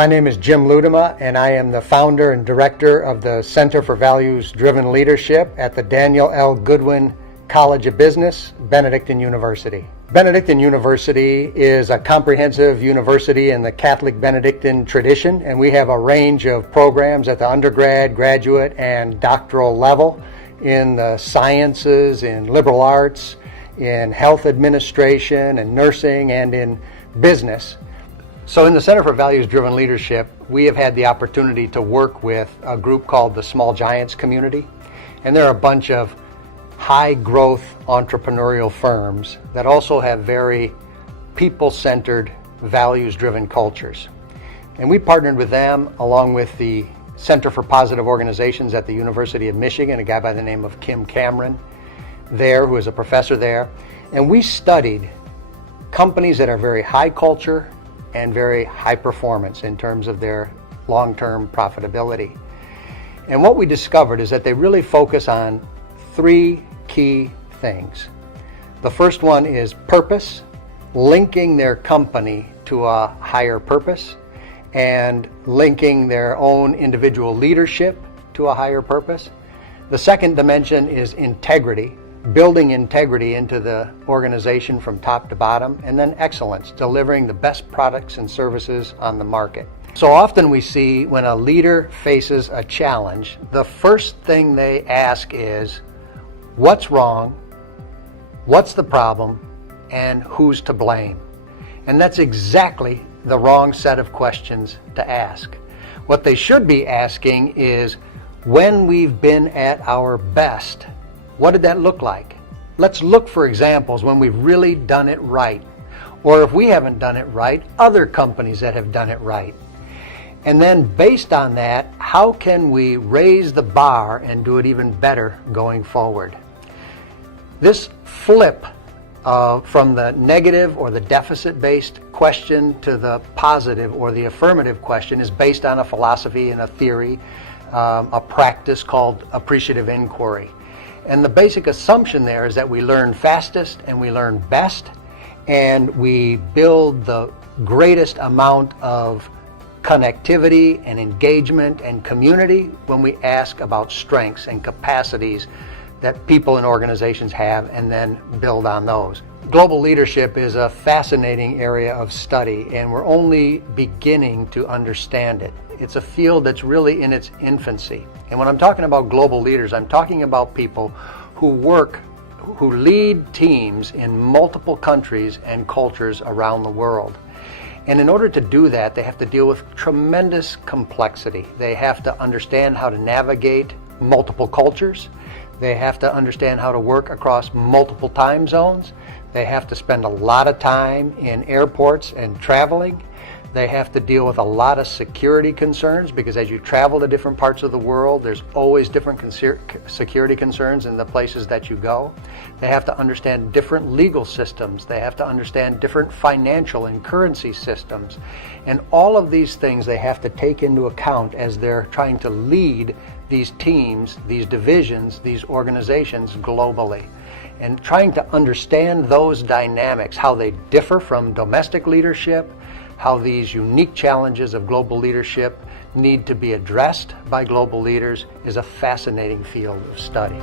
My name is Jim Ludema, and I am the founder and director of the Center for Values-Driven Leadership at the Daniel L. Goodwin College of Business, Benedictine University. Benedictine University is a comprehensive university in the Catholic Benedictine tradition, and we have a range of programs at the undergrad, graduate, and doctoral level in the sciences, in liberal arts, in health administration, and nursing, and in business. So in the Center for Values-Driven Leadership, we have had the opportunity to work with a group called the Small Giants Community, and they're a bunch of high-growth entrepreneurial firms that also have very people-centered, values-driven cultures. And we partnered with them along with the Center for Positive Organizations at the University of Michigan, a guy by the name of Kim Cameron there, who is a professor there. And we studied companies that are very high culture and very high performance in terms of their long-term profitability. And what we discovered is that they really focus on three key things. The first one is purpose, linking their company to a higher purpose, and linking their own individual leadership to a higher purpose. The second dimension is integrity, building integrity into the organization from top to bottom, and then excellence, delivering the best products and services on the market. So often we see when a leader faces a challenge, the first thing they ask is, what's wrong, what's the problem, and who's to blame? And that's exactly the wrong set of questions to ask. What they should be asking is, when we've been at our best, what did that look like? Let's look for examples when we've really done it right. Or if we haven't done it right, other companies that have done it right. And then based on that, how can we raise the bar and do it even better going forward? This flip from the negative or the deficit-based question to the positive or the affirmative question is based on a philosophy and a theory, a practice called appreciative inquiry. And the basic assumption there is that we learn fastest and we learn best, and we build the greatest amount of connectivity and engagement and community when we ask about strengths and capacities that people and organizations have, and then build on those. Global leadership is a fascinating area of study, and we're only beginning to understand it. It's a field that's really in its infancy. And when I'm talking about global leaders, I'm talking about people who lead teams in multiple countries and cultures around the world. And in order to do that, they have to deal with tremendous complexity. They have to understand how to navigate multiple cultures. They have to understand how to work across multiple time zones. They have to spend a lot of time in airports and traveling. They have to deal with a lot of security concerns, because as you travel to different parts of the world, there's always different security concerns in the places that you go. They have to understand different legal systems. They have to understand different financial and currency systems. And all of these things they have to take into account as they're trying to lead these teams, these divisions, these organizations globally. And trying to understand those dynamics, how they differ from domestic leadership, how these unique challenges of global leadership need to be addressed by global leaders, is a fascinating field of study.